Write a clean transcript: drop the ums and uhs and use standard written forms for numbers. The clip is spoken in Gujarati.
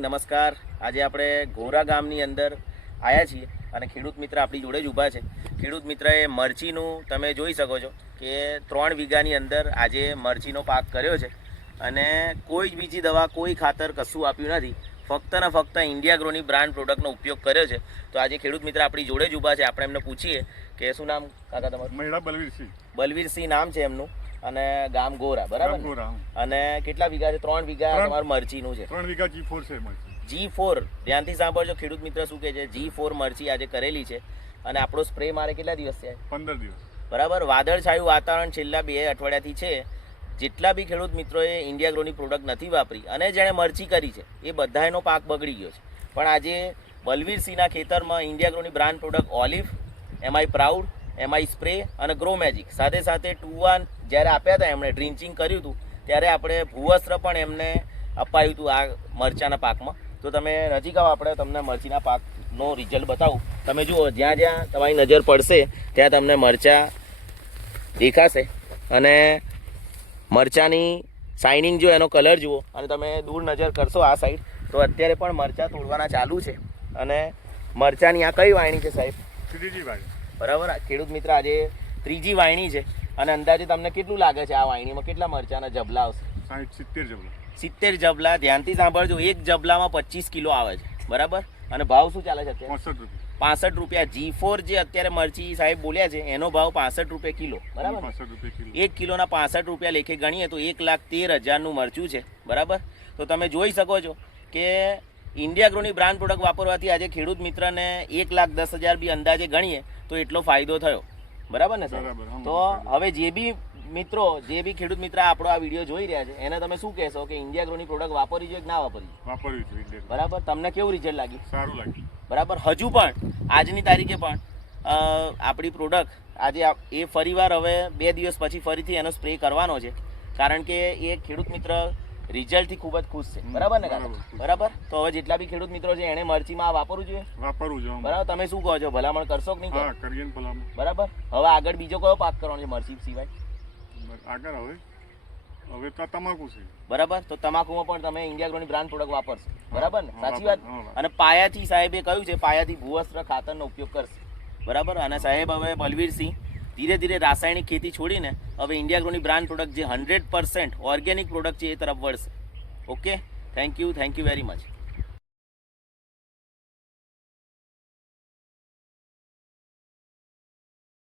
નમસ્કાર. આજે આપણે ગોરા ગામની અંદર આવ્યા છીએ અને ખેડૂત મિત્ર આપણી જોડે જ ઊભા છે. ખેડૂત મિત્રએ મરચીનું તમે જોઈ શકો છો કે 3 વીઘાની અંદર આજે મરચીનો પાક કર્યો છે અને કોઈ જ બીજી દવા કોઈ ખાતર કશું આપ્યું નથી. ફક્ત ને ફક્ત ઇન્ડિયા ગ્રોની બ્રાન્ડ પ્રોડક્ટનો ઉપયોગ કર્યો છે. તો આજે ખેડૂત મિત્ર આપણી જોડે જ ઊભા છે. આપણે એમને પૂછીએ કે શું નામ કાકા તમારું? મહિડા બલવીરસિંહ. બલવીરસિંહ નામ છે એમનું અને ગામ ગોરા, બરાબર ને? અને કેટલા વીઘા છે? 3 વીઘા તમારું મરચીનું છે. 3 વીઘા G4 છે મરચી. G4 ધ્યાનથી સાંભળજો ખેડૂત મિત્ર શું કહે છે. G4 મરચી આજે કરેલી છે અને આપણો સ્પ્રે મારે કેટલા દિવસ છે? 15 દિવસ. બરાબર. વાદળછાયું વાતાવરણ છેલ્લા 2 અઠવાડિયાથી છે. જેટલા બી ખેડૂત મિત્રોએ ઇન્ડિયા ગ્રોની પ્રોડક્ટ નથી વાપરી અને જેણે મરચી કરી છે એ બધાનો પાક બગડી ગયો છે. પણ આજે બલવીરસિંહના ખેતરમાં ઇન્ડિયા ગ્રોની brand product olive, MI proud, MI spray અને ગ્રો મેજિક સાથે સાથે 2-1 જ્યારે આપ્યા હતા, એમણે ડ્રિન્ચિંગ કર્યું હતું ત્યારે આપણે ભૂવસ્ત્ર પણ એમને અપાયું હતું આ મરચાના પાકમાં. તો તમે નજીક આવો, આપણે તમને મરચીના પાકનો રિઝલ્ટ બતાવું. તમે જુઓ, જ્યાં જ્યાં તમારી નજર પડશે ત્યાં તમને મરચાં દેખાશે અને મરચાની શાઇનિંગ જો, એનો કલર જુઓ અને તમે દૂર નજર કરશો આ સાઈડ તો અત્યારે પણ મરચાં તોડવાના ચાલુ છે. અને મરચાની આ કઈ વાયણી છે સાહેબ? ત્રીજી વાયણી. બરાબર. ખેડૂત મિત્ર આજે 3જી વાયણી છે અને અંદાજે તમને કેટલું લાગે છે આ વાયણીમાં કેટલા મરચાના જબલા આવશે? 60-70 જબલા. 70 જબલા. ધ્યાનથી સાંભળજો, એક જબલામાં 25 કિલો આવે છે. બરાબર. અને ભાવ શું ચાલે છે અત્યારે? 65 રૂપિયા. G4 જે અત્યારે મરચી સાહેબ બોલ્યા છે એનો ભાવ 65 રૂપિયા કિલો. બરાબર. 65 રૂપિયા કિલો. 1 કિલોના 65 રૂપિયા લેખે ગણીએ તો 1,13,000નું મરચું છે. બરાબર. તો તમે જોઈ શકો છો કે ઇન્ડિયા ગ્રોની બ્રાન્ડ પ્રોડક્ટ વાપરવાથી આજે ખેડૂત મિત્રને 1,10,000 બી અંદાજે ગણીએ તો એટલો ફાયદો થયો. બરાબર ને સર? તો હવે જે બી મિત્રો, જે બી ખેડૂત મિત્ર આપણો આ વિડીયો જોઈ રહ્યા છે એને તમે શું કહેશો કે ઇન્ડિયા ગ્રોની પ્રોડક્ટ વાપરવી જોઈએ કે ના વાપરવી? વાપરવી જોઈએ. બરાબર. તમને કેવું રિઝલ્ટ લાગ્યું? સારું લાગ્યું. બરાબર. હજુ પણ આજની તારીખે પણ આપણી પ્રોડક્ટ આજે એ ફરીવાર હવે 2 દિવસ પછી ફરીથી એનો સ્પ્રે કરવાનો છે, કારણ કે એ ખેડૂત મિત્ર રિઝલ્ટથી ખૂબ જ ખુશ છે. બરાબર ને કાકા? બરાબર. તો હવે જેટલા બી ખેડૂત મિત્રો છે એણે મરચીમાં આ વાપરવું જોઈએ? વાપરવું જોઈએ. બરાબર. તમે શું કહો છો? ભલામણ કરશો કે નહીં? હા, કરીએ ને ભલામણ. બરાબર. હવે આગળ બીજો કયો પાક કરવાનો છે મરચી સિવાય? આગળ હવે તો તમાકુ છે. બરાબર. તો તમાકુમાં પણ તમે ઇન્ડિયા ગ્રોની બ્રાન્ડ પ્રોડક્ટ વાપરશો. બરાબર ને? સાચી વાત. અને પાયાથી સાહેબે કહ્યું છે પાયાથી ભૂવસ્ત્ર ખાતરનો ઉપયોગ કરશે. બરાબર. અને સાહેબ હવે બલવીરસિંહ ધીરે ધીરે રાસાયણિક ખેતી છોડીને હવે ઇન્ડિયા ગ્રોની બ્રાન્ડ પ્રોડક્ટ જે 100% ઓર્ગેનિક પ્રોડક્ટ છે એ તરફ વળશે. Okay, thank you very much.